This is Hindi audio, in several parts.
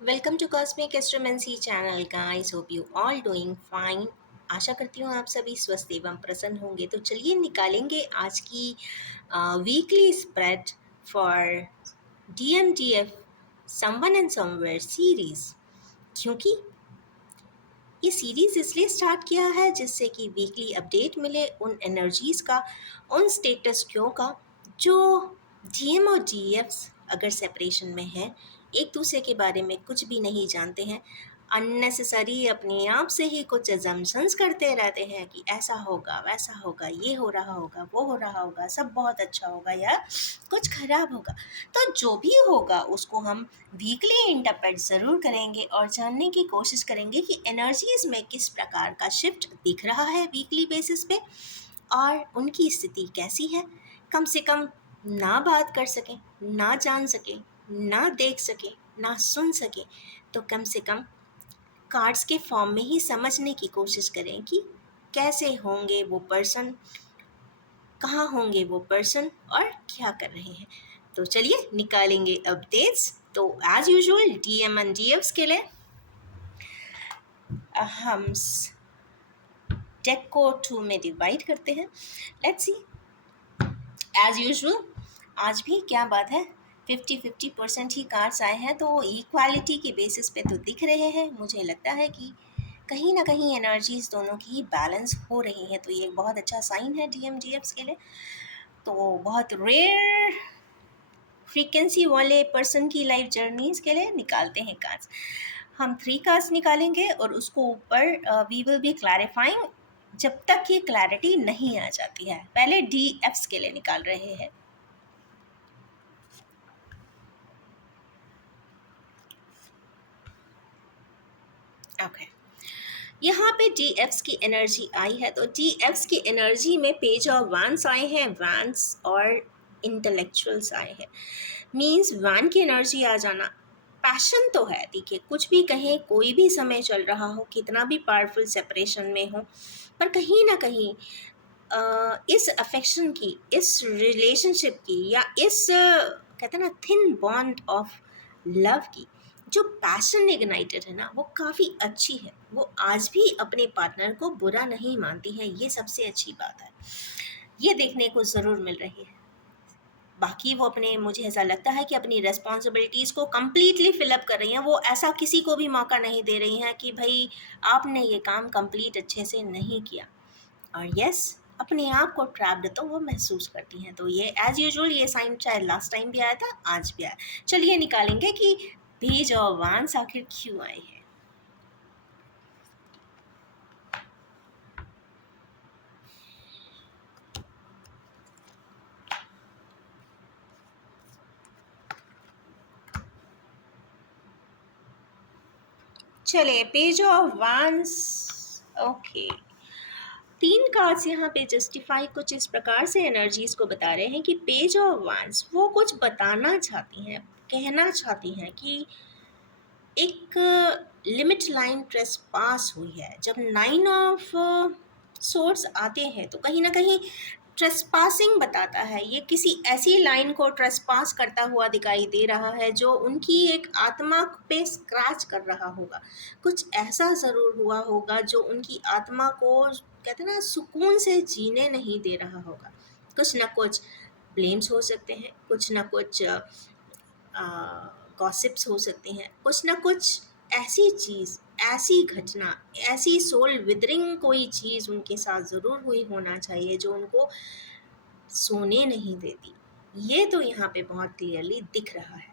Welcome to cosmic astromancy channel guys, hope you all doing fine. आशा करती हूँ आप सभी स्वस्थ एवं प्रसन्न होंगे। तो चलिए निकालेंगे आज की weekly spread for DMDF someone and somewhere series. क्योंकि ये सीरीज़ इसलिए स्टार्ट किया है जिससे कि वीकली अपडेट मिले उन एनर्जीज़ का, उन स्टेटस क्यो का जो DM और DFs अगर सेपरेशन में है, एक दूसरे के बारे में कुछ भी नहीं जानते हैं, अननेसेसरी अपने आप से ही कुछ अजम्पशंस करते रहते हैं कि ऐसा होगा, वैसा होगा, ये हो रहा होगा, वो हो रहा होगा, सब बहुत अच्छा होगा या कुछ खराब होगा। तो जो भी होगा उसको हम वीकली इंटरप्रेट ज़रूर करेंगे और जानने की कोशिश करेंगे कि एनर्जीज़ में किस प्रकार का शिफ्ट दिख रहा है वीकली बेसिस पे और उनकी स्थिति कैसी है। कम से कम ना बात कर सकें, ना जान सकें, ना देख सकें, ना सुन सकें, तो कम से कम कार्ड्स के फॉर्म में ही समझने की कोशिश करें कि कैसे होंगे वो पर्सन, कहाँ होंगे वो पर्सन और क्या कर रहे हैं। तो चलिए निकालेंगे अपडेट्स। तो as usual DM and DFs के लिए हम डेक को 2 में डिवाइड करते हैं। लेट्स सी, एज यूजुअल आज भी क्या बात है, 50-50% ही कार्ड्स आए हैं, तो इक्वालिटी के बेसिस पे तो दिख रहे हैं। मुझे लगता है कि कहीं ना कहीं एनर्जीज दोनों की बैलेंस हो रही हैं, तो ये एक बहुत अच्छा साइन है DM DFs के लिए। तो बहुत रेयर फ्रीक्वेंसी वाले पर्सन की लाइफ जर्नीज के लिए निकालते हैं कार्ड्स। हम 3 कार्ड्स निकालेंगे और उसको ऊपर वी विल बी क्लैरिफाइंग जब तक ये क्लैरिटी नहीं आ जाती है। पहले DFs के लिए निकाल रहे हैं। ओके, यहाँ पे DFs की एनर्जी आई है, तो DFs की एनर्जी में पेज ऑफ वैंस आए हैं, वैंस और इंटेलेक्चुअल्स आए हैं। मीन्स वैन की एनर्जी आ जाना, पैशन तो है। देखिए, कुछ भी कहें, कोई भी समय चल रहा हो, कितना भी पावरफुल सेपरेशन में हो, पर कहीं ना कहीं इस अफेक्शन की, इस रिलेशनशिप की या इस कहते हैं ना थिन बॉन्ड ऑफ लव की जो पैशन इग्नाइटेड है ना, वो काफ़ी अच्छी है। वो आज भी अपने पार्टनर को बुरा नहीं मानती है, ये सबसे अच्छी बात है। ये देखने को ज़रूर मिल रही है। बाकी वो अपने, मुझे ऐसा लगता है कि अपनी रिस्पॉन्सिबिलिटीज़ को कम्प्लीटली फिलअप कर रही हैं। वो ऐसा किसी को भी मौका नहीं दे रही हैं कि भाई आपने ये काम कंप्लीट अच्छे से नहीं किया। और यस, अपने आप को ट्रैप्ड तो वो महसूस करती हैं। तो ये एज यूजुअल ये साइन चाहे लास्ट टाइम भी आया था, आज भी आया। चलिए निकालेंगे कि पेज और वांस आखिर क्यों आए हैं। चलिए, पेज ऑफ वांस। ओके, 3 कार्ड्स यहाँ पे जस्टिफाई कुछ इस प्रकार से एनर्जीज को बता रहे हैं कि पेज ऑफ वांस वो कुछ बताना चाहती हैं, कहना चाहती हैं कि एक लिमिट लाइन ट्रेस पास हुई है। जब 9 ऑफ सोर्स आते हैं तो कहीं ना कहीं ट्रेसपासिंग बताता है। ये किसी ऐसी लाइन को ट्रेसपास करता हुआ दिखाई दे रहा है जो उनकी एक आत्मा पे स्क्रैच कर रहा होगा। कुछ ऐसा ज़रूर हुआ होगा जो उनकी आत्मा को, कहते हैं ना, सुकून से जीने नहीं दे रहा होगा। कुछ ना कुछ ब्लेम्स हो सकते हैं, कुछ ना कुछ गॉसिप्स हो सकते हैं, कुछ ना कुछ ऐसी चीज़, ऐसी घटना, ऐसी सोल विदरिंग कोई चीज़ उनके साथ ज़रूर हुई होना चाहिए जो उनको सोने नहीं देती। ये तो यहाँ पे बहुत क्लियरली दिख रहा है।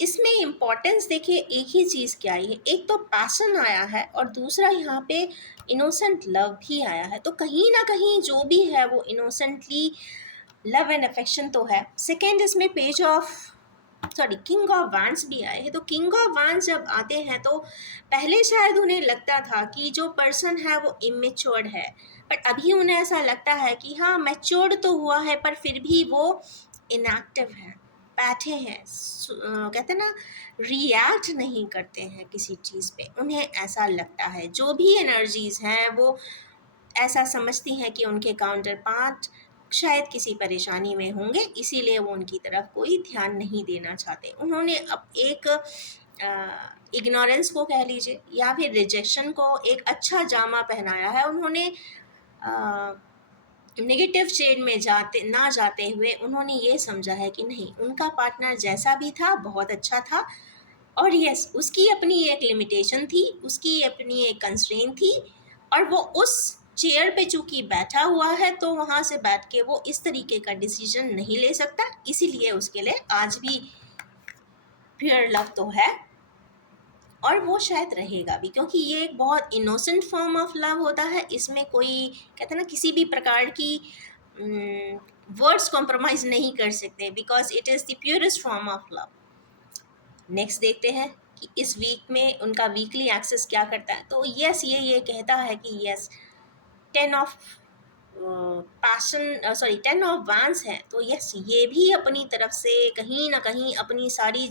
इसमें इम्पोर्टेंस देखिए, एक ही चीज़ क्या आई है, एक तो पैशन आया है और दूसरा यहाँ पे इनोसेंट लव भी आया है। तो कहीं ना कहीं जो भी है वो इनोसेंटली लव एंड अफेक्शन तो है। सेकेंड, इसमें पेज ऑफ किंग ऑफ वांस भी आए हैं। तो किंग ऑफ वांस जब आते हैं तो पहले शायद उन्हें लगता था कि जो पर्सन है वो इमेच्योर्ड है, बट अभी उन्हें ऐसा लगता है कि हाँ, मैच्योर्ड तो हुआ है पर फिर भी वो इनएक्टिव है, बैठे हैं, कहते हैं ना, रिएक्ट नहीं करते हैं किसी चीज़ पे। उन्हें ऐसा लगता है जो भी एनर्जीज हैं वो ऐसा समझती हैं कि उनके काउंटर पार्ट शायद किसी परेशानी में होंगे, इसीलिए वो उनकी तरफ कोई ध्यान नहीं देना चाहते। उन्होंने अब एक इग्नोरेंस को कह लीजिए या फिर रिजेक्शन को एक अच्छा जामा पहनाया है उन्होंने। नेगेटिव शेड में जाते हुए उन्होंने ये समझा है कि नहीं, उनका पार्टनर जैसा भी था बहुत अच्छा था, और यस उसकी अपनी एक लिमिटेशन थी, उसकी अपनी एक कंस्ट्रेंट थी, और वो उस चेयर पे चूंकि बैठा हुआ है तो वहाँ से बैठ के वो इस तरीके का डिसीजन नहीं ले सकता, इसीलिए उसके लिए आज भी प्योर लव तो है, और वो शायद रहेगा भी, क्योंकि ये एक बहुत इनोसेंट फॉर्म ऑफ लव होता है। इसमें कोई कहते हैं ना किसी भी प्रकार की वर्ड्स कॉम्प्रोमाइज नहीं कर सकते, because it is the purest form of love. Next देखते हैं कि इस वीक में उनका वीकली एक्सेस क्या करता है। तो यस ये कहता है कि yes 10 of passion, sorry 10 of वांस है, तो यस ये भी अपनी तरफ से कहीं ना कहीं अपनी सारी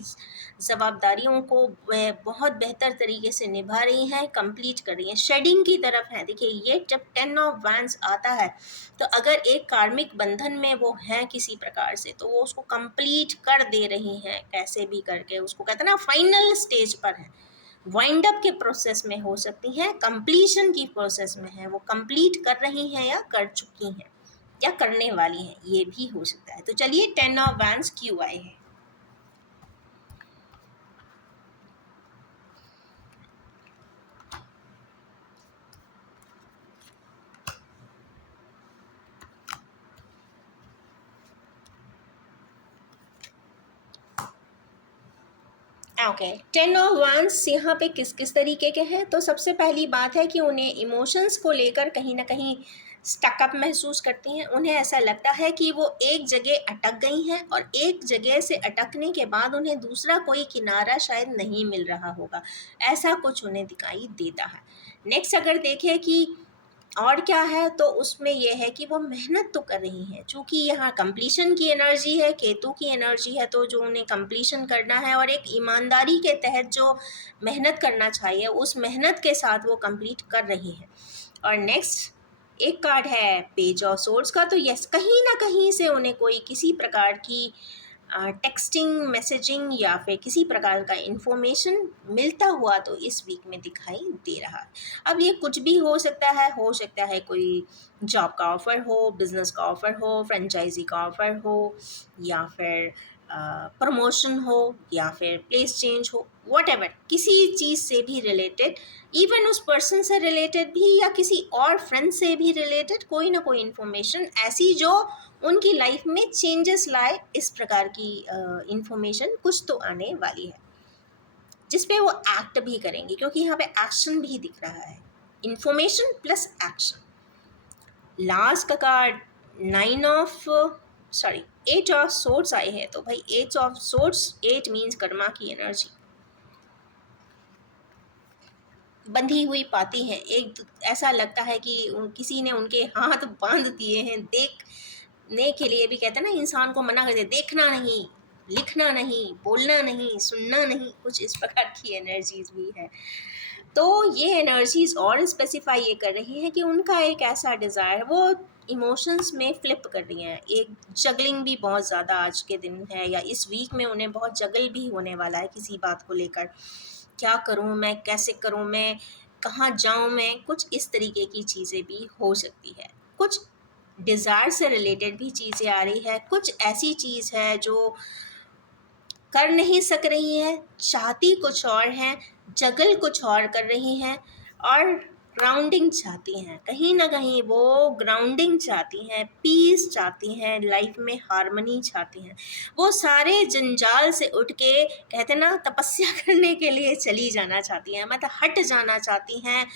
जवाबदारियों को वह बहुत बेहतर तरीके से निभा रही हैं, कंप्लीट कर रही हैं, शेडिंग की तरफ है। देखिए ये जब 10 ऑफ वांस आता है तो अगर एक कार्मिक बंधन में वो हैं किसी प्रकार से, तो वो उसको कंप्लीट कर दे रही हैं कैसे भी करके, उसको कहते हैं ना फाइनल स्टेज पर है, वाइंड अप के प्रोसेस में हो सकती हैं, कंप्लीशन की प्रोसेस में है, वो कंप्लीट कर रही हैं या कर चुकी हैं या करने वाली हैं, ये भी हो सकता है। तो चलिए 10 ऑफ वांस क्यों आए हैं। ओके, 10 ऑफ वांस यहाँ पे किस किस तरीके के हैं। तो सबसे पहली बात है कि उन्हें इमोशंस को लेकर कहीं ना कहीं स्टकअप महसूस करती हैं, उन्हें ऐसा लगता है कि वो एक जगह अटक गई हैं, और एक जगह से अटकने के बाद उन्हें दूसरा कोई किनारा शायद नहीं मिल रहा होगा, ऐसा कुछ उन्हें दिखाई देता है। नेक्स्ट अगर देखें कि और क्या है, तो उसमें यह है कि वो मेहनत तो कर रही हैं, चूँकि यहाँ कंप्लीशन की एनर्जी है, केतु की एनर्जी है, तो जो उन्हें कंप्लीशन करना है और एक ईमानदारी के तहत जो मेहनत करना चाहिए उस मेहनत के साथ वो कंप्लीट कर रही हैं। और नेक्स्ट एक कार्ड है पेज ऑफ सोर्ड्स का, तो यस कहीं ना कहीं से उन्हें कोई किसी प्रकार की टेक्सटिंग, मैसेजिंग या फिर किसी प्रकार का इंफॉर्मेशन मिलता हुआ तो इस वीक में दिखाई दे रहा है। अब ये कुछ भी हो सकता है कोई जॉब का ऑफ़र हो, बिज़नेस का ऑफ़र हो, फ्रेंचाइजी का ऑफ़र हो, या फिर प्रमोशन हो, या फिर प्लेस चेंज हो, व्हाटएवर, किसी चीज़ से भी रिलेटेड, इवन उस पर्सन से रिलेटेड भी या किसी और फ्रेंड से भी रिलेटेड कोई ना कोई इन्फॉर्मेशन ऐसी जो उनकी लाइफ में चेंजेस लाए, इस प्रकार की इन्फॉर्मेशन कुछ तो आने वाली है जिस पे वो एक्ट भी करेंगे, क्योंकि यहाँ पे एक्शन भी दिख रहा है, इन्फॉर्मेशन प्लस एक्शन। लास्ट का कार्ड 8 ऑफ सोर्ड्स आए हैं, तो भाई 8 ऑफ सोर्ड्स, 8 मीन्स कर्मा की एनर्जी, बंधी हुई पाती हैं, एक ऐसा लगता है कि किसी ने उनके हाथ बांध दिए हैं, देखने के लिए भी कहते हैं ना इंसान को मना कर दे, देखना नहीं, लिखना नहीं, बोलना नहीं, सुनना नहीं, कुछ इस प्रकार की एनर्जीज भी है। तो ये एनर्जीज और स्पेसिफाई ये कर रही हैं कि उनका एक ऐसा डिज़ायर, वो इमोशंस में फ्लिप कर रही हैं, एक जगलिंग भी बहुत ज़्यादा आज के दिन है, या इस वीक में उन्हें बहुत जगल भी होने वाला है किसी बात को लेकर, क्या करूं मैं, कैसे करूं मैं, कहाँ जाऊं मैं, कुछ इस तरीके की चीज़ें भी हो सकती है। कुछ डिज़ायर से रिलेटेड भी चीज़ें आ रही है, कुछ ऐसी चीज़ है जो कर नहीं सक रही हैं, चाहती कुछ और हैं, जगल कुछ और कर रही हैं, और ग्राउंडिंग चाहती हैं, कहीं ना कहीं वो ग्राउंडिंग चाहती हैं, पीस चाहती हैं, लाइफ में हार्मनी चाहती हैं, वो सारे जंजाल से उठ के कहते ना तपस्या करने के लिए चली जाना चाहती हैं, मतलब हट जाना चाहती हैं,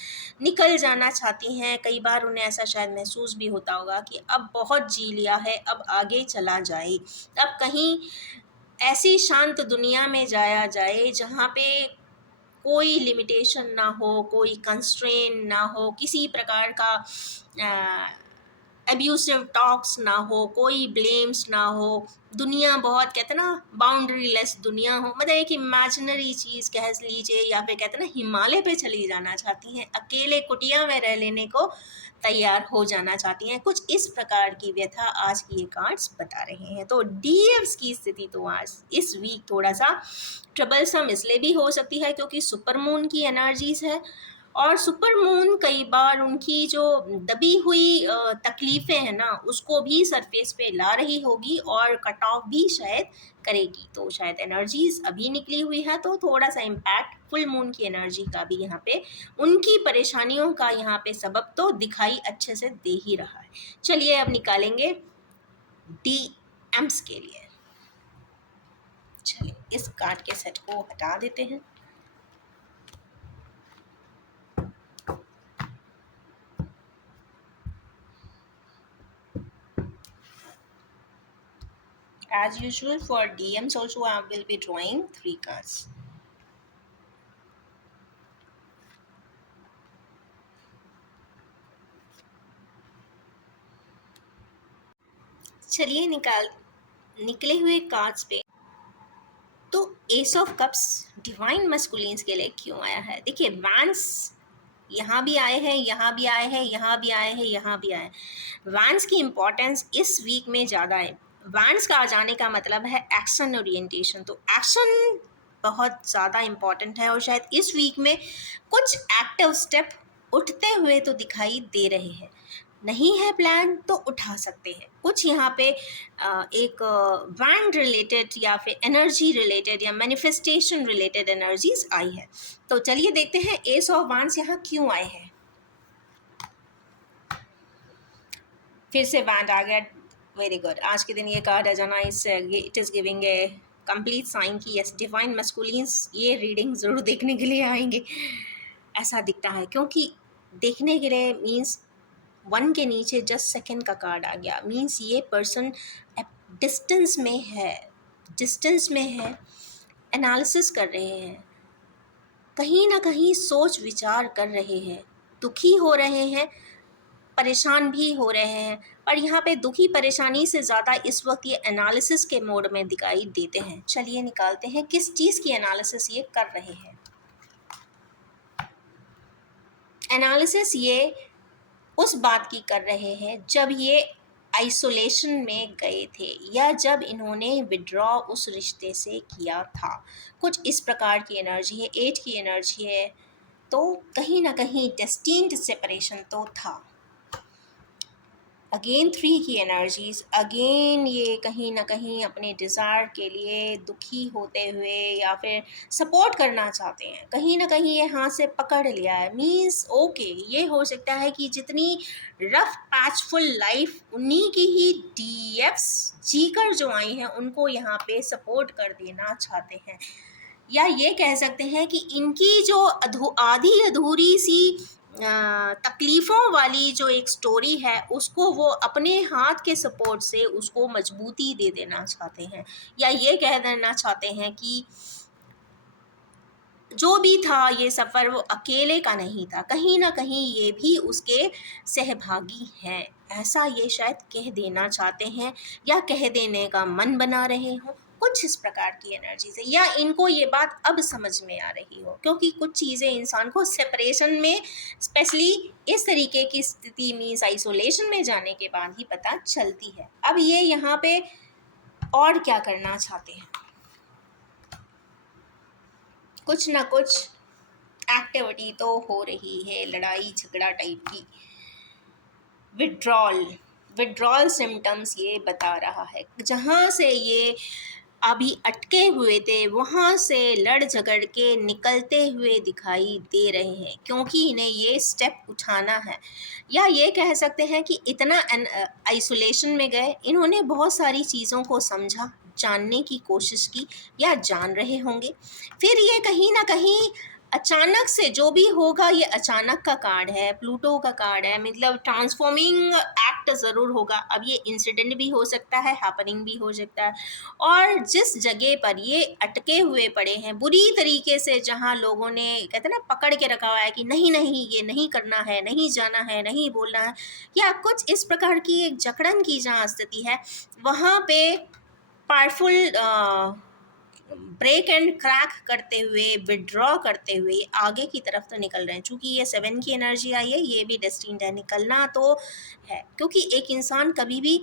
निकल जाना चाहती हैं। कई बार उन्हें ऐसा शायद महसूस भी होता होगा कि अब बहुत जी लिया है, अब आगे चला जाए, अब कहीं ऐसी शांत दुनिया में जाया जाए जहाँ पे कोई लिमिटेशन ना हो, कोई कंस्ट्रेन ना हो, किसी प्रकार का एब्यूसिव टॉक्स ना हो, कोई ब्लेम्स ना हो, दुनिया बहुत कहते हैं ना बाउंड्री लेस दुनिया हो, मतलब एक इमेजिनरी चीज़ कह लीजिए, या फिर कहते हैं ना हिमालय पे चली जाना चाहती हैं, अकेले कुटिया में रह लेने को तैयार हो जाना चाहती हैं। कुछ इस प्रकार की व्यथा आज की ये कार्ड्स बता रहे हैं। तो डीएव्स की स्थिति तो आज इस वीक थोड़ा सा ट्रबलसम इसलिए भी हो सकती है क्योंकि सुपर मून की एनर्जीज है, और सुपर मून कई बार उनकी जो दबी हुई तकलीफ़ें हैं ना उसको भी सरफेस पे ला रही होगी और कट ऑफ भी शायद करेगी। तो शायद एनर्जीज अभी निकली हुई है तो थोड़ा सा इम्पैक्ट फुल मून की एनर्जी का भी यहाँ पे, उनकी परेशानियों का यहाँ पे सबब तो दिखाई अच्छे से दे ही रहा है। चलिए अब निकालेंगे डी एम्स के लिए। चलिए इस कार्ड के सेट को हटा देते हैं। As usual for DMs also I will be drawing 3 cards. चलिए निकले हुए कार्ड्स पे तो एस ऑफ कप्स डिवाइन मस्कुलिन्स के लिए क्यों आया है। देखिए वैंस यहाँ भी आए हैं, यहाँ भी आए हैं, यहाँ भी आए हैं, यहाँ भी आए हैं। वैंस की इम्पोर्टेंस इस वीक में ज़्यादा है। वैंस का आ जाने का मतलब है एक्शन ओरिएंटेशन, तो एक्शन बहुत ज़्यादा इम्पॉर्टेंट है और शायद इस वीक में कुछ एक्टिव स्टेप उठते हुए तो दिखाई दे रहे हैं। नहीं है प्लान तो उठा सकते हैं कुछ यहाँ पे एक वैंड रिलेटेड या फिर एनर्जी रिलेटेड या मैनिफेस्टेशन रिलेटेड एनर्जीज आई है। तो चलिए देखते हैं एस ऑफ वैंड्स यहाँ क्यों आए हैं। फिर से वैंड आ गया, वेरी गुड। आज के दिन ये कार्ड है जाना, it is giving a complete sign की यस डिवाइन मस्कुलिन्स ये रीडिंग ज़रूर देखने के लिए आएंगे, ऐसा दिखता है। क्योंकि देखने के लिए मीन्स 1 के नीचे जस्ट सेकंड का कार्ड आ गया, मीन्स ये पर्सन डिस्टेंस में है, एनालिसिस कर रहे हैं, कहीं ना कहीं सोच विचार कर रहे हैं, दुखी हो रहे हैं, परेशान भी हो रहे हैं। पर यहाँ पे दुखी परेशानी से ज़्यादा इस वक्त ये एनालिसिस के मोड में दिखाई देते हैं। चलिए निकालते हैं किस चीज़ की एनालिसिस ये कर रहे हैं। एनालिसिस ये उस बात की कर रहे हैं जब ये आइसोलेशन में गए थे या जब इन्होंने विड्रॉ उस रिश्ते से किया था। कुछ इस प्रकार की एनर्जी है, 8 की एनर्जी है, तो कहीं ना कहीं डेस्टिन्ड सेपरेशन तो था। अगेन 3 की एनर्जीज, अगेन ये कहीं ना कहीं अपने डिज़ायर के लिए दुखी होते हुए या फिर सपोर्ट करना चाहते हैं, कहीं ना कहीं ये हाथ से पकड़ लिया है। मीन्स ओके ये हो सकता है कि जितनी रफ पैचफुल लाइफ उन्हीं की ही डीएफ्स जीकर जो आई हैं उनको यहाँ पे सपोर्ट कर देना चाहते हैं, या ये कह सकते हैं कि इनकी जो आधी अधूरी सी तकलीफ़ों वाली जो एक स्टोरी है उसको वो अपने हाथ के सपोर्ट से उसको मजबूती दे देना चाहते हैं, या ये कह देना चाहते हैं कि जो भी था ये सफ़र वो अकेले का नहीं था, कहीं ना कहीं ये भी उसके सहभागी हैं, ऐसा ये शायद कह देना चाहते हैं या कह देने का मन बना रहे हों। कुछ इस प्रकार की एनर्जी से, या इनको ये बात अब समझ में आ रही हो, क्योंकि कुछ चीज़ें इंसान को सेपरेशन में स्पेशली इस तरीके की स्थिति मीन्स आइसोलेशन में जाने के बाद ही पता चलती है। अब ये यहाँ पे और क्या करना चाहते हैं, कुछ ना कुछ एक्टिविटी तो हो रही है, लड़ाई झगड़ा टाइप की। विड्रॉल सिम्टम्स ये बता रहा है, जहाँ से ये अभी अटके हुए थे वहाँ से लड़ झगड़ के निकलते हुए दिखाई दे रहे हैं, क्योंकि इन्हें ये स्टेप उठाना है, या ये कह सकते हैं कि इतना आइसोलेशन में गए, इन्होंने बहुत सारी चीज़ों को समझा, जानने की कोशिश की या जान रहे होंगे, फिर ये कहीं ना कहीं अचानक से जो भी होगा ये अचानक का कार्ड है, प्लूटो का कार्ड है, मतलब ट्रांसफॉर्मिंग एक्ट ज़रूर होगा। अब ये इंसिडेंट भी हो सकता है, हैपनिंग भी हो सकता है, और जिस जगह पर ये अटके हुए पड़े हैं बुरी तरीके से, जहाँ लोगों ने कहते हैं ना पकड़ के रखा हुआ है कि नहीं नहीं ये नहीं करना है, नहीं जाना है, नहीं बोलना है, या कुछ इस प्रकार की एक जकड़न की जहाँ स्थिति है, वहाँ पे पावरफुल ब्रेक एंड क्रैक करते हुए, विड्रॉ करते हुए आगे की तरफ तो निकल रहे हैं। चूँकि ये 7 की एनर्जी आई है, ये भी डेस्टिन्ड है, निकलना तो है, क्योंकि एक इंसान कभी भी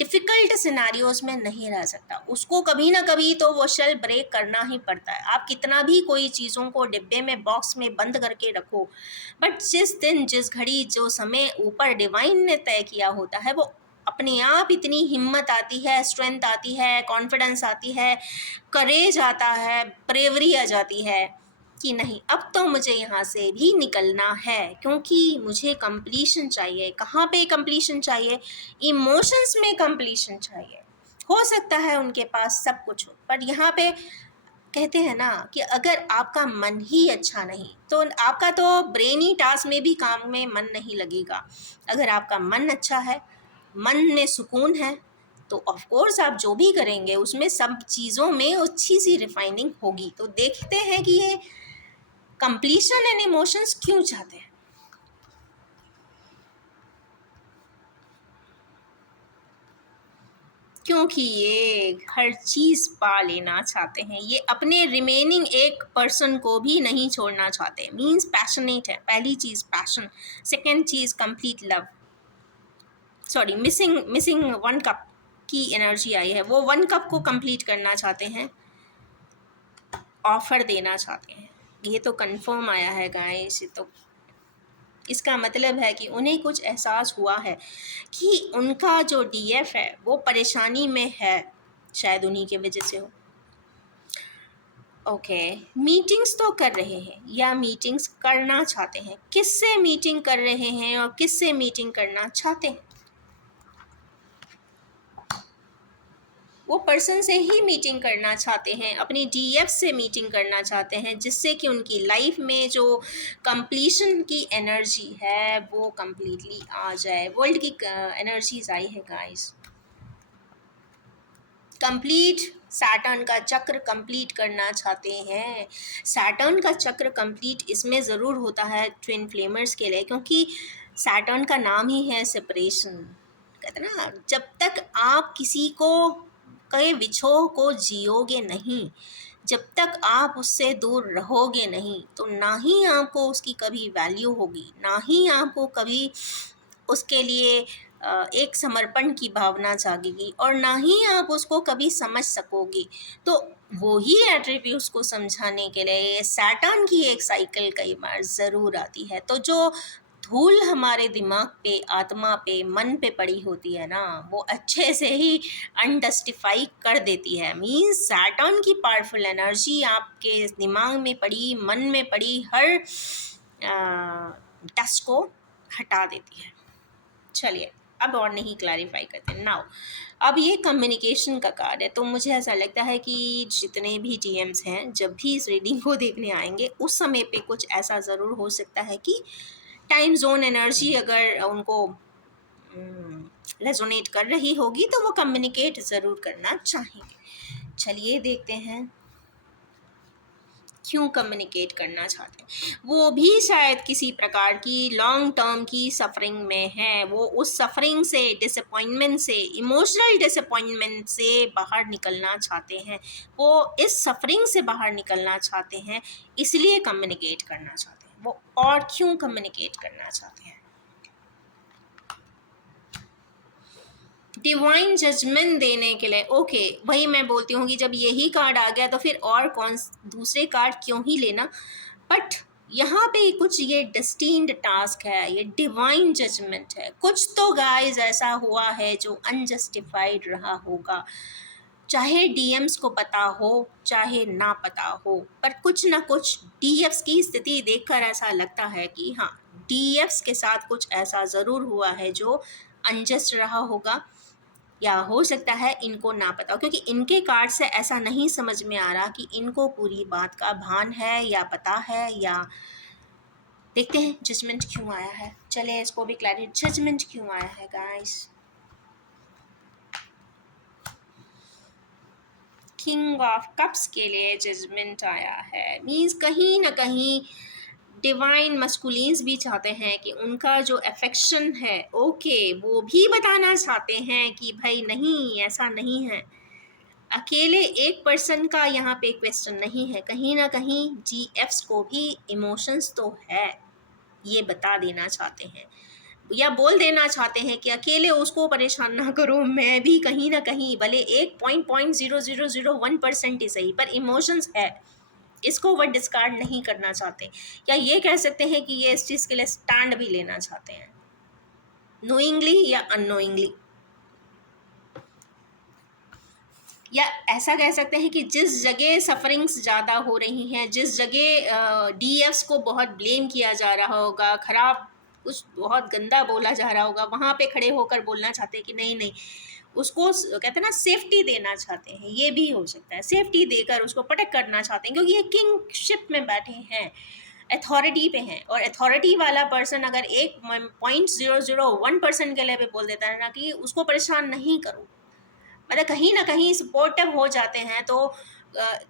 डिफ़िकल्ट सिनेरियोज़ में नहीं रह सकता। उसको कभी ना कभी तो वो शेल ब्रेक करना ही पड़ता है। आप कितना भी कोई चीज़ों को डिब्बे में, बॉक्स में बंद करके रखो, बट जिस दिन, जिस घड़ी, जो समय ऊपर डिवाइन ने तय किया होता है, वो अपने आप इतनी हिम्मत आती है, स्ट्रेंथ आती है, कॉन्फिडेंस आती है, करेज आता है, ब्रेवरी आ जाती है कि नहीं, अब तो मुझे यहाँ से भी निकलना है, क्योंकि मुझे कंप्लीशन चाहिए। कहाँ पे कंप्लीशन चाहिए? इमोशंस में कंप्लीशन चाहिए। हो सकता है उनके पास सब कुछ हो, पर यहाँ पे कहते हैं ना कि अगर आपका मन ही अच्छा नहीं, तो आपका तो ब्रेनी टास्क में भी काम में मन नहीं लगेगा। अगर आपका मन अच्छा है, मन में सुकून है, तो ऑफ कोर्स आप जो भी करेंगे उसमें सब चीज़ों में अच्छी सी रिफाइनिंग होगी। तो देखते हैं कि ये कंप्लीशन एंड इमोशंस क्यों चाहते हैं। क्योंकि ये हर चीज़ पा लेना चाहते हैं, ये अपने रिमेनिंग एक पर्सन को भी नहीं छोड़ना चाहते। मीन्स पैशनेट है, पहली चीज़ पैशन, सेकेंड चीज़ complete love, sorry missing missing 1 cup की एनर्जी आई है, वो 1 कप को कंप्लीट करना चाहते हैं, ऑफ़र देना चाहते हैं। ये तो कंफर्म आया है गाइस। ये तो इसका मतलब है कि उन्हें कुछ एहसास हुआ है कि उनका जो डीएफ है वो परेशानी में है, शायद उन्हीं की वजह से हो। ओके, मीटिंग्स तो कर रहे हैं या मीटिंग्स करना चाहते हैं, किससे मीटिंग कर रहे हैं और किससे मीटिंग करना चाहते हैं? वो पर्सन से ही मीटिंग करना चाहते हैं, अपनी डीएफ से मीटिंग करना चाहते हैं, जिससे कि उनकी लाइफ में जो कंप्लीशन की एनर्जी है वो कंप्लीटली आ जाए। वर्ल्ड की एनर्जीज आई है गाइस, कंप्लीट सैटर्न का चक्र कंप्लीट करना चाहते हैं। सैटर्न का चक्र कंप्लीट इसमें ज़रूर होता है ट्विन फ्लेमर्स के लिए, क्योंकि सैटर्न का नाम ही है सेपरेशन। कहते हैं ना, जब तक आप किसी को के विछोह को जियोगे नहीं, जब तक आप उससे दूर रहोगे नहीं, तो ना ही आपको उसकी कभी वैल्यू होगी, ना ही आपको कभी उसके लिए एक समर्पण की भावना जागेगी, और ना ही आप उसको कभी समझ सकोगे। तो वो ही एट्रीब्यूट्स को समझाने के लिए सैटर्न की एक साइकिल कई बार ज़रूर आती है। तो जो धूल हमारे दिमाग पे, आत्मा पे, मन पे पड़ी होती है ना, वो अच्छे से ही अनडस्टिफाई कर देती है। मीन्स सैटर्न की पावरफुल एनर्जी आपके दिमाग में पड़ी, मन में पड़ी हर डस्ट को हटा देती है। चलिए, अब और नहीं क्लैरिफाई करते नाउ। अब ये कम्युनिकेशन का कार्ड है, तो मुझे ऐसा लगता है कि जितने भी डीएम्स हैं, जब भी इस रीडिंग को देखने आएंगे, उस समय पे कुछ ऐसा ज़रूर हो सकता है कि टाइम जोन एनर्जी अगर उनको रेजोनेट कर रही होगी, तो वो कम्युनिकेट ज़रूर करना चाहेंगे। चलिए देखते हैं क्यों कम्युनिकेट करना चाहते हैं। वो भी शायद किसी प्रकार की लॉन्ग टर्म की सफ़रिंग में है। वो उस सफ़रिंग से, डिसअपॉइंटमेंट से, इमोशनल डिसअपॉइंटमेंट से बाहर निकलना चाहते हैं। वो इस सफ़रिंग से बाहर निकलना चाहते हैं, इसलिए कम्युनिकेट करना चाहते हैं वो। और क्यों कम्युनिकेट करना चाहते हैं? डिवाइन जजमेंट देने के लिए। ओके, वही मैं बोलती हूँ कि जब यही कार्ड आ गया तो फिर और कौन दूसरे कार्ड क्यों ही लेना। बट यहाँ पे कुछ ये डेस्टिन्ड टास्क है, ये डिवाइन जजमेंट है। कुछ तो गाइस ऐसा हुआ है जो अनजस्टिफाइड रहा होगा, चाहे डीएम्स को पता हो चाहे ना पता हो, पर कुछ ना कुछ डीएफ्स की स्थिति देखकर ऐसा लगता है कि हाँ, डीएफ्स के साथ कुछ ऐसा ज़रूर हुआ है जो अनजस्ट रहा होगा, या हो सकता है इनको ना पता हो, क्योंकि इनके कार्ड से ऐसा नहीं समझ में आ रहा कि इनको पूरी बात का भान है या पता है। या देखते हैं जजमेंट क्यों आया है, चले इसको भी क्लैरिटी, जजमेंट क्यों आया है गाइस। किंग ऑफ कप्स के लिए जजमेंट आया है, मीन्स कहीं ना कहीं डिवाइन मस्कुलिन्स भी चाहते हैं कि उनका जो अफेक्शन है ओके वो भी बताना चाहते हैं कि भाई नहीं ऐसा नहीं है। अकेले एक पर्सन का यहाँ पे क्वेश्चन नहीं है, कहीं ना कहीं जीएफ्स को भी इमोशंस तो है, ये बता देना चाहते हैं या बोल देना चाहते हैं कि अकेले उसको परेशान ना करो, मैं भी कहीं ना कहीं भले 1.0001% ही सही पर इमोशंस है, इसको वो डिस्कार्ड नहीं करना चाहते। या ये कह सकते हैं कि ये इस चीज़ के लिए स्टैंड भी लेना चाहते हैं, नोइंगली या अननोइंगली। या ऐसा कह सकते हैं कि जिस जगह सफरिंग्स ज़्यादा हो रही हैं, जिस जगह डीएफ्स को बहुत ब्लेम किया जा रहा होगा, ख़राब कुछ बहुत गंदा बोला जा रहा होगा, वहाँ पे खड़े होकर बोलना चाहते हैं कि नहीं नहीं, उसको कहते हैं ना सेफ्टी देना चाहते हैं, ये भी हो सकता है, सेफ्टी देकर उसको प्रोटेक्ट करना चाहते हैं, क्योंकि ये किंगशिप में बैठे हैं, अथॉरिटी पे हैं। और अथॉरिटी वाला पर्सन अगर 1.001% के लिए भी बोल देता है ना कि उसको परेशान नहीं करो, मतलब कहीं ना कहीं सपोर्टिव हो जाते हैं, तो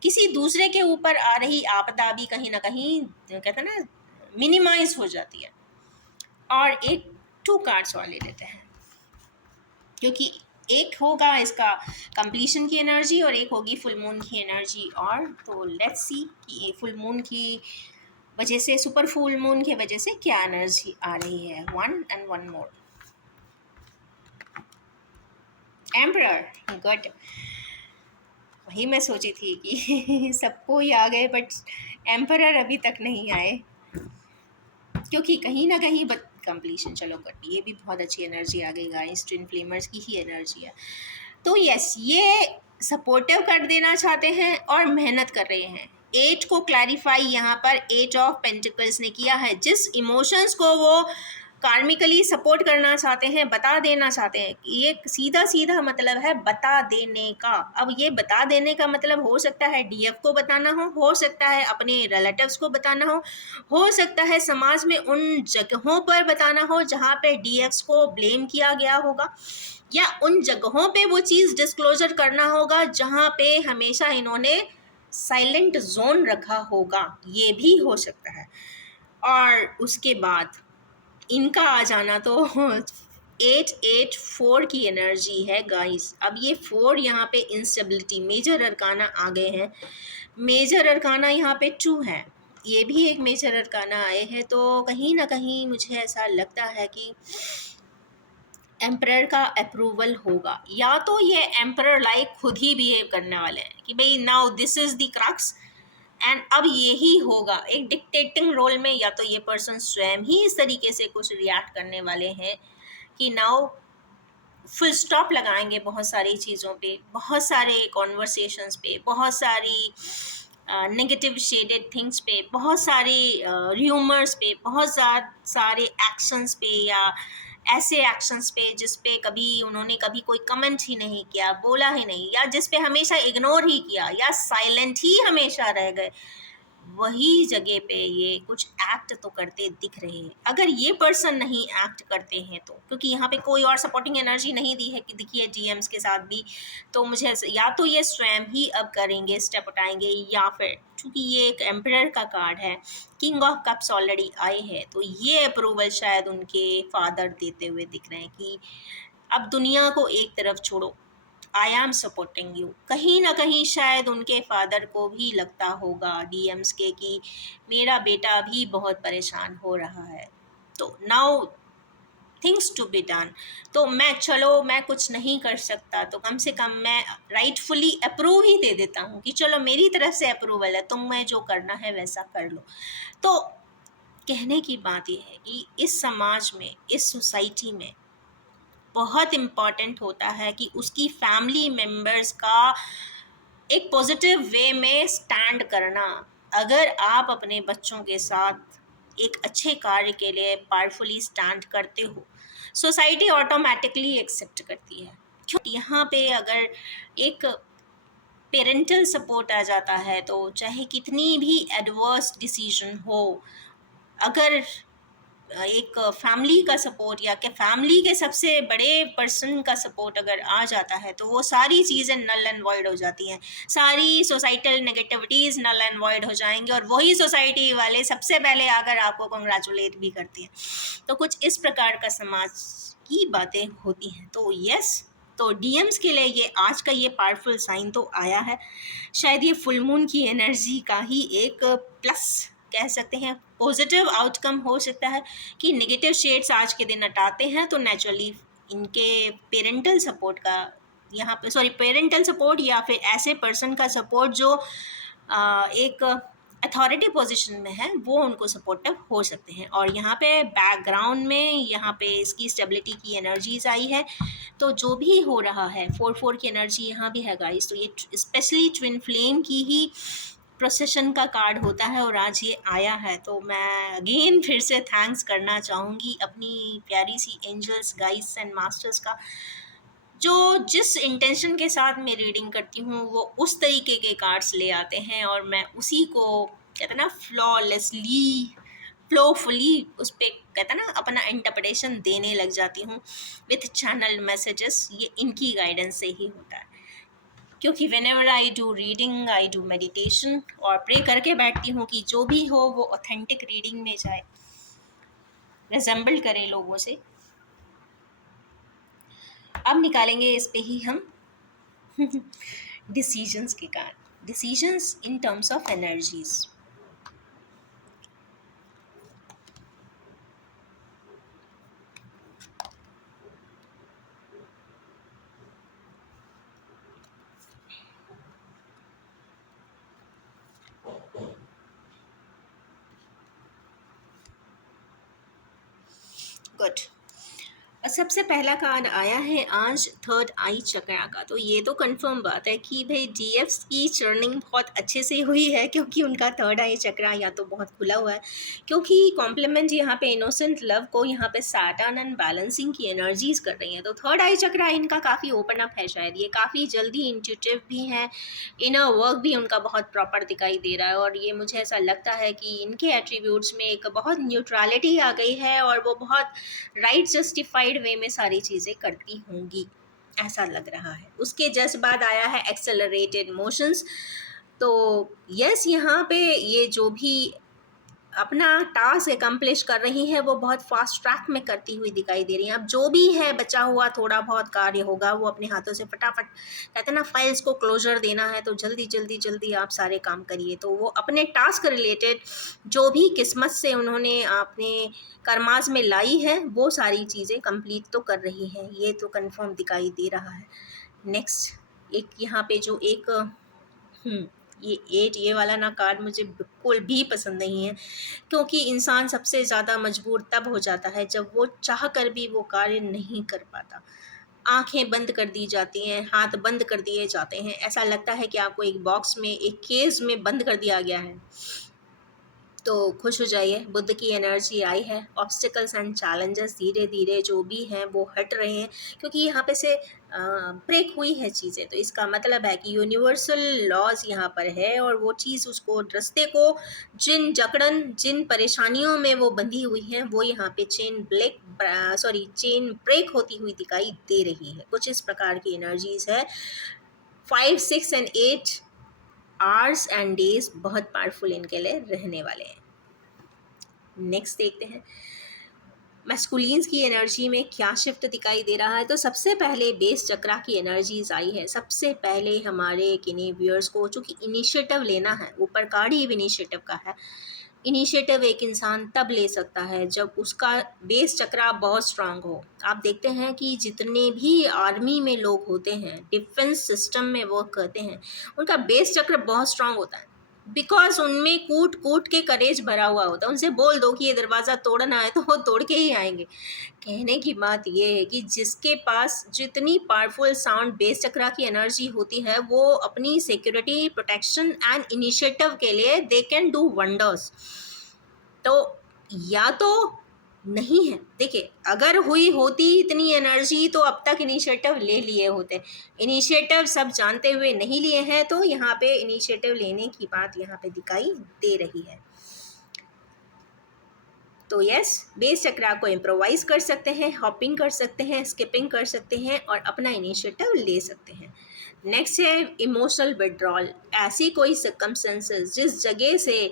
किसी दूसरे के ऊपर आ रही आपदा भी कहीं ना कहीं कहते हैं ना मिनिमाइज हो जाती है। और एक 2 कार्ड्स और ले लेते हैं, क्योंकि एक होगा इसका कंप्लीशन की एनर्जी और एक होगी फुल मून की एनर्जी। और तो लेट्स सी कि फुल मून की वजह से, सुपर फुल मून की वजह से क्या एनर्जी आ रही है। 1 and 1 more, एम्परर, गुड। वही मैं सोची थी कि सबको ही आ गए बट एम्परर अभी तक नहीं आए, क्योंकि कहीं ना कहीं कंप्लीशन, चलो गुड, ये भी बहुत अच्छी एनर्जी आ गई गाइस, ट्विन फ्लेमर्स की ही एनर्जी है। तो यस, ये सपोर्टिव कर देना चाहते हैं और मेहनत कर रहे हैं। 8 को क्लैरिफाई यहाँ पर 8 ऑफ पेंटिकल्स ने किया है, जिस इमोशंस को वो कार्मिकली सपोर्ट करना चाहते हैं, बता देना चाहते हैं, ये सीधा सीधा मतलब है बता देने का। अब ये बता देने का मतलब हो सकता है डीएफ को बताना हो सकता है अपने रिलेटिव्स को बताना हो सकता है समाज में उन जगहों पर बताना हो जहाँ पे डीएफ्स को ब्लेम किया गया होगा, या उन जगहों पे वो चीज़ डिस्क्लोजर करना होगा जहाँ पे हमेशा इन्होंने साइलेंट जोन रखा होगा, ये भी हो सकता है। और उसके बाद इनका आ जाना तो 884 की एनर्जी है गाइस। अब ये 4 यहाँ पे इंस्टेबिलिटी, मेजर अरकाना आ गए हैं, मेजर अरकाना यहाँ पे 2 है, ये भी एक मेजर अरकाना आए हैं। तो कहीं ना कहीं मुझे ऐसा लगता है कि एम्परर का अप्रूवल होगा, या तो ये एम्परर लाइक खुद ही बिहेव करने वाले हैं कि भाई now this is the crux and अब यही होगा, एक डिक्टेटिंग रोल में। या तो ये पर्सन स्वयं ही इस तरीके से कुछ रिएक्ट करने वाले हैं कि नाउ फुल स्टॉप लगाएंगे बहुत सारी चीज़ों पे, बहुत सारे कॉन्वर्सेशंस पे, बहुत सारी नेगेटिव शेडेड थिंग्स पे, बहुत सारे र्यूमर्स पे, बहुत सारे एक्शंस पे, या ऐसे एक्शंस पे जिस पे कभी उन्होंने कभी कोई कमेंट ही नहीं किया, बोला ही नहीं, या जिस पे हमेशा इग्नोर ही किया या साइलेंट ही हमेशा रह गए, वही जगह पे ये कुछ एक्ट तो करते दिख रहे हैं। अगर ये पर्सन नहीं एक्ट करते हैं तो, क्योंकि यहाँ पे कोई और सपोर्टिंग एनर्जी नहीं दी है कि दिखी है जीएम्स के साथ भी, तो मुझे या तो ये स्वयं ही अब करेंगे, स्टेप उठाएंगे, या फिर क्योंकि ये एक एम्परर का कार्ड है, किंग ऑफ कप्स ऑलरेडी आए हैं, तो ये अप्रूवल शायद उनके फादर देते हुए दिख रहे हैं कि अब दुनिया को एक तरफ छोड़ो, आई एम सपोर्टिंग यू। कहीं ना कहीं शायद उनके फादर को भी लगता होगा डीएम्स के कि मेरा बेटा भी बहुत परेशान हो रहा है, तो now things to be done. तो मैं कुछ नहीं कर सकता, तो कम से कम मैं राइटफुली अप्रूव ही दे देता हूँ कि चलो मेरी तरफ से अप्रूवल है, तुम्हें जो करना है वैसा कर लो। तो कहने की बात यह है कि इस समाज में, इस सोसाइटी में बहुत इम्पॉर्टेंट होता है कि उसकी फैमिली मेम्बर्स का एक पॉजिटिव वे में स्टैंड करना। अगर आप अपने बच्चों के साथ एक अच्छे कार्य के लिए पावरफुली स्टैंड करते हो, सोसाइटी ऑटोमेटिकली एक्सेप्ट करती है, यहाँ पे अगर एक पेरेंटल सपोर्ट आ जाता है तो चाहे कितनी भी एडवर्स डिसीजन हो, अगर एक फैमिली का सपोर्ट या कि फैमिली के सबसे बड़े पर्सन का सपोर्ट अगर आ जाता है तो वो सारी चीज़ें नल एंड वॉइड हो जाती हैं, सारी societal negativities null and void हो जाएंगे और वही सोसाइटी वाले सबसे पहले आकर आपको कंग्रेचुलेट भी करती हैं। तो कुछ इस प्रकार का समाज की बातें होती हैं। तो यस, तो डीएम्स के लिए ये आज का ये पावरफुल साइन तो आया है। शायद ये फुल मून की एनर्जी का ही एक प्लस कह सकते हैं, पॉजिटिव आउटकम हो सकता है कि नेगेटिव शेड्स आज के दिन हटाते हैं तो नेचुरली इनके पेरेंटल सपोर्ट का यहाँ पे पेरेंटल सपोर्ट या फिर ऐसे पर्सन का सपोर्ट जो एक अथॉरिटी पोजीशन में है वो उनको सपोर्टिव हो सकते हैं। और यहाँ पे बैकग्राउंड में यहाँ पे इसकी स्टेबिलिटी की एनर्जीज आई है। तो जो भी हो रहा है 4-4 की एनर्जी यहाँ भी है गाइस, तो ये स्पेशली ट्विन फ्लेम की ही प्रोसेशन का कार्ड होता है और आज ये आया है। तो मैं अगेन फिर से थैंक्स करना चाहूँगी अपनी प्यारी सी एंजल्स, गाइड्स एंड मास्टर्स का, जो जिस इंटेंशन के साथ मैं रीडिंग करती हूँ वो उस तरीके के कार्ड्स ले आते हैं और मैं उसी को कहते हैं ना फ्लॉलेसली फ्लोफुली उस पर कहते हैं ना अपना इंटरप्रिटेशन देने लग जाती हूँ विथ चैनल मैसेजेस। ये इनकी गाइडेंस से ही होता है, क्योंकि whenever I do reading I do meditation और प्रे करके बैठती हूँ कि जो भी हो वो ऑथेंटिक रीडिंग में जाए, रिजेंबल करे लोगों से। अब निकालेंगे इस पे ही हम डिसीजंस के card, decisions in terms of energies. Good. सबसे पहला कार्ड आया है आज थर्ड आई चक्रा का। तो ये तो कंफर्म बात है कि भाई डीएफ्स की चर्निंग बहुत अच्छे से हुई है, क्योंकि उनका थर्ड आई चक्रा या तो बहुत खुला हुआ है, क्योंकि कॉम्प्लीमेंट यहाँ पे इनोसेंट लव को यहाँ पे सैटर्न एंड बैलेंसिंग की एनर्जीज कर रही हैं। तो थर्ड आई चक्रा इनका काफ़ी ओपन अप है, शायद ये काफ़ी जल्दी इंट्यूटिव भी हैं, इनर वर्क भी उनका बहुत प्रॉपर दिखाई दे रहा है। और ये मुझे ऐसा लगता है कि इनके एट्रीब्यूट्स में एक बहुत न्यूट्रलिटी आ गई है और वो बहुत राइट जस्टिफाइड वे में सारी चीज़ें करती होंगी, ऐसा लग रहा है। उसके जस्ट बाद आया है एक्सेलरेटेड मोशंस। तो यस, यहाँ पे ये जो भी अपना टास्क एकम्प्लिश कर रही है वो बहुत फास्ट ट्रैक में करती हुई दिखाई दे रही है। अब जो भी है बचा हुआ थोड़ा बहुत कार्य होगा वो अपने हाथों से फटाफट, कहते हैं ना फाइल्स को क्लोजर देना है, तो जल्दी जल्दी जल्दी आप सारे काम करिए। तो वो अपने टास्क रिलेटेड जो भी किस्मत से उन्होंने अपने कर्मास में लाई है वो सारी चीज़ें कंप्लीट तो कर रही हैं, ये तो कंफर्म दिखाई दे रहा है। नेक्स्ट एक यहाँ पे जो एक ये 8 ये वाला ना कार्ड मुझे बिल्कुल भी पसंद नहीं है, क्योंकि इंसान सबसे ज़्यादा मजबूर तब हो जाता है जब वो चाह कर भी वो कार्य नहीं कर पाता। आंखें बंद कर दी जाती हैं, हाथ बंद कर दिए जाते हैं, ऐसा लगता है कि आपको एक बॉक्स में, एक केस में बंद कर दिया गया है। तो खुश हो जाइए, बुद्ध की एनर्जी आई है। ऑब्स्टिकल्स एंड चैलेंजेस धीरे धीरे जो भी हैं वो हट रहे हैं, क्योंकि यहाँ पे से ब्रेक हुई है चीज़ें। तो इसका मतलब है कि यूनिवर्सल लॉज यहाँ पर है और वो चीज़ उसको रास्ते को, जिन जकड़न जिन परेशानियों में वो बंधी हुई हैं वो यहाँ पे चेन ब्रेक होती हुई दिखाई दे रही है। कुछ इस प्रकार की एनर्जीज है। 5, 6 एंड 8 आवर्स एंड डेज बहुत पावरफुल इनके लिए रहने वाले हैं। नेक्स्ट देखते हैं मैस्कुलिन्स की एनर्जी में क्या शिफ्ट दिखाई दे रहा है। तो सबसे पहले बेस चक्रा की एनर्जीज आई है। सबसे पहले हमारे किन्हीं व्यूअर्स को चूँकि इनिशिएटिव लेना है, ऊपर कार्ड ही इनिशिएटिव का है। इनिशिएटिव एक इंसान तब ले सकता है जब उसका बेस चक्रा बहुत स्ट्रांग हो। आप देखते हैं कि जितने भी आर्मी में लोग होते हैं, डिफेंस सिस्टम में वर्क करते हैं, उनका बेस चक्र बहुत स्ट्रांग होता है, बिकॉज उनमें कूट कूट के करेज भरा हुआ होता है। उनसे बोल दो कि ये दरवाज़ा तोड़ना है तो वो तोड़ के ही आएंगे। कहने की बात ये है कि जिसके पास जितनी पावरफुल साउंड बेस चक्रा की एनर्जी होती है वो अपनी सिक्योरिटी, प्रोटेक्शन एंड इनिशिएटिव के लिए दे कैन डू वंडर्स। तो या तो नहीं है। देखिए, अगर हुई होती इतनी एनर्जी तो अब तक इनिशिएटिव ले लिए होते। इनिशिएटिव सब जानते हुए नहीं लिए हैं, तो यहाँ पे इनिशिएटिव लेने की बात यहाँ पे दिखाई दे रही है। तो यस, बेस चक्रा को इम्प्रोवाइज कर सकते हैं, हॉपिंग कर सकते हैं, स्किपिंग कर सकते हैं और अपना इनिशिएटिव ले सकते हैं। नेक्स्ट है इमोशनल विड्रॉल। ऐसी कोई सर्कमस्टेंसेस जिस जगह से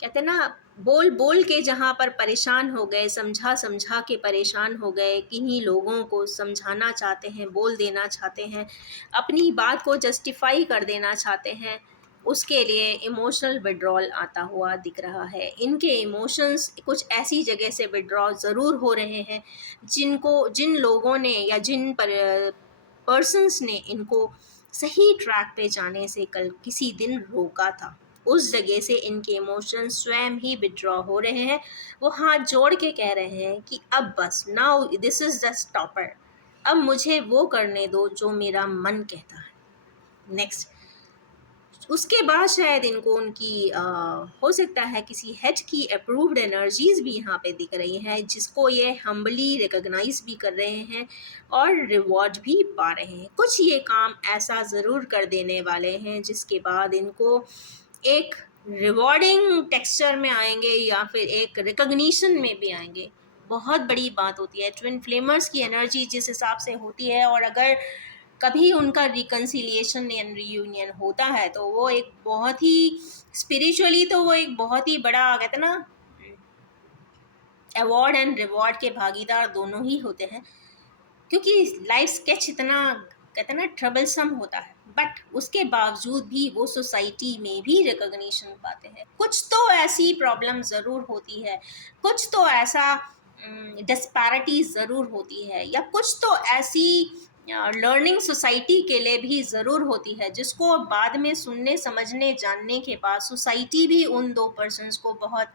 कहते हैं ना, बोल बोल के जहाँ पर परेशान हो गए, समझा समझा के परेशान हो गए, किन्हीं लोगों को समझाना चाहते हैं, बोल देना चाहते हैं, अपनी बात को जस्टिफाई कर देना चाहते हैं, उसके लिए इमोशनल विड्रॉल आता हुआ दिख रहा है। इनके इमोशंस कुछ ऐसी जगह से विड्रॉ ज़रूर हो रहे हैं जिन लोगों ने या जिन पर्सन्स ने इनको सही ट्रैक पे जाने से कल किसी दिन रोका था, उस जगह से इनके इमोशंस स्वयं ही विड्रॉ हो रहे हैं। वो हाथ जोड़ के कह रहे हैं कि अब बस, now this is the stopper, अब मुझे वो करने दो जो मेरा मन कहता है। नेक्स्ट, उसके बाद शायद इनको उनकी हो सकता है किसी हेड की अप्रूव्ड एनर्जीज़ भी यहाँ पे दिख रही हैं, जिसको ये हम्बली रिकॉग्नाइज भी कर रहे हैं और रिवॉर्ड भी पा रहे हैं। कुछ ये काम ऐसा ज़रूर कर देने वाले हैं जिसके बाद इनको एक रिवॉर्डिंग टेक्सचर में आएंगे या फिर एक रिकॉग्निशन में भी आएंगे। बहुत बड़ी बात होती है ट्विन फ्लेमर्स की एनर्जी जिस हिसाब से होती है, और अगर कभी उनका रिकन्सिलिएशन एंड रीयूनियन होता है तो वो एक बहुत ही स्पिरिचुअली, तो वो एक बहुत ही बड़ा कहते हैं ना, अवार्ड एंड रिवॉर्ड के भागीदार दोनों ही होते हैं। क्योंकि लाइफ स्केच इतना कहते हैं ना ट्रबलसम होता है, बट उसके बावजूद भी वो सोसाइटी में भी रिकॉग्निशन पाते हैं। कुछ तो ऐसी प्रॉब्लम ज़रूर होती है, कुछ तो ऐसा डिस्पैरिटी ज़रूर होती है, या कुछ तो ऐसी लर्निंग सोसाइटी के लिए भी ज़रूर होती है जिसको बाद में सुनने समझने जानने के बाद सोसाइटी भी उन दो पर्सन्स को बहुत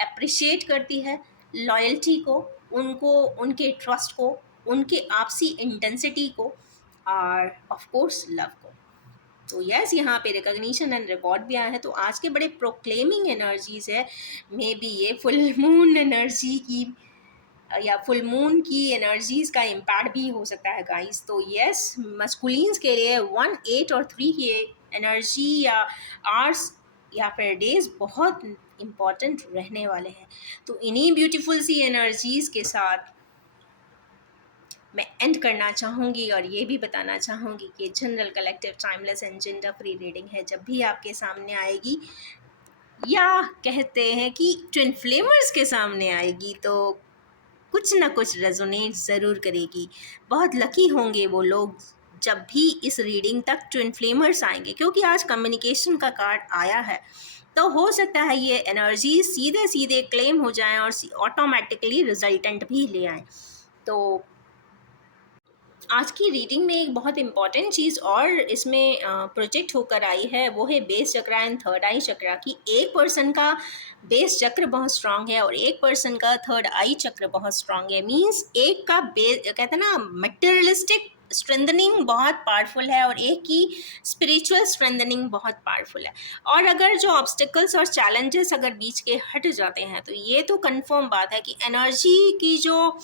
अप्रिशिएट करती है, लॉयल्टी को, उनको, उनके ट्रस्ट को, उनके आपसी इंटेंसिटी को, और ऑफ कोर्स लव को। तो यस, यहाँ पे रिकॉग्निशन एंड रिवॉर्ड भी आया है। तो आज के बड़े प्रोक्लेमिंग एनर्जीज है, मे बी ये फुल मून एनर्जी की या फुल मून की एनर्जीज का इम्पैक्ट भी हो सकता है गाइस। तो यस, मस्कुलिन्स के लिए 1, 8 और 3 की एनर्जी या आवर्स या फिर डेज बहुत इम्पॉर्टेंट रहने वाले हैं। तो इन्हीं ब्यूटीफुल सी एनर्जीज के साथ मैं एंड करना चाहूँगी और ये भी बताना चाहूँगी कि general collective timeless and gender free reading है। जब भी आपके सामने आएगी या कहते हैं कि ट्विन फ्लेमर्स के सामने आएगी तो कुछ ना कुछ रेजोनेट ज़रूर करेगी। बहुत लकी होंगे वो लोग जब भी इस रीडिंग तक ट्विन फ्लेमर्स आएंगे, क्योंकि आज कम्युनिकेशन का कार्ड आया है। तो हो सकता है ये एनर्जी सीधे सीधे क्लेम हो जाएं और ऑटोमेटिकली रिजल्टेंट भी ले आएँ। तो आज की रीडिंग में एक बहुत इम्पॉर्टेंट चीज़ और इसमें प्रोजेक्ट होकर आई है, वो है बेस चक्रा एंड थर्ड आई चक्रा की। एक पर्सन का बेस चक्र बहुत स्ट्रांग है और एक पर्सन का थर्ड आई चक्र बहुत स्ट्रांग है। मींस एक का बेस कहते हैं ना मटेरियलिस्टिक स्ट्रेंथनिंग बहुत पावरफुल है और एक की स्पिरिचुअल स्ट्रेंथनिंग बहुत पावरफुल है। और अगर जो ऑब्स्टिकल्स और चैलेंजेस अगर बीच के हट जाते हैं तो ये तो कंफर्म बात है कि एनर्जी की जो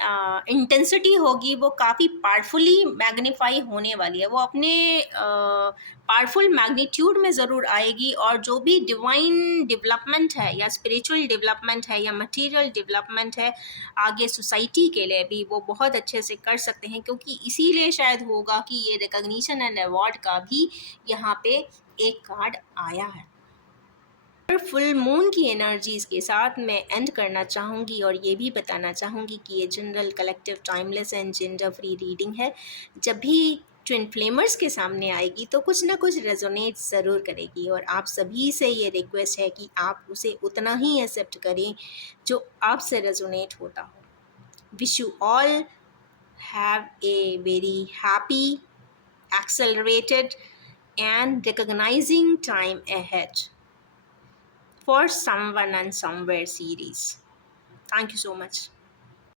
इंटेंसिटी होगी वो काफ़ी पावरफुली मैग्नीफाई होने वाली है। वो अपने पावरफुल मैग्नीट्यूड में ज़रूर आएगी, और जो भी डिवाइन डेवलपमेंट है या स्पिरिचुअल डेवलपमेंट है या मटेरियल डेवलपमेंट है आगे सोसाइटी के लिए भी वो बहुत अच्छे से कर सकते हैं। क्योंकि इसीलिए शायद होगा कि ये रिकॉग्निशन एंड अवार्ड का भी यहाँ पे एक कार्ड आया है। फुल मून की एनर्जीज के साथ मैं एंड करना चाहूँगी और ये भी बताना चाहूँगी कि ये general collective timeless and gender free reading है। जब भी ट्विन फ्लेमर्स के सामने आएगी तो कुछ ना कुछ रेजोनेट ज़रूर करेगी, और आप सभी से ये रिक्वेस्ट है कि आप उसे उतना ही एक्सेप्ट करें जो आपसे रेजोनेट होता हो। Wish you all have a very happy, accelerated and recognizing time ahead for Someone and Somewhere series. Thank you so much.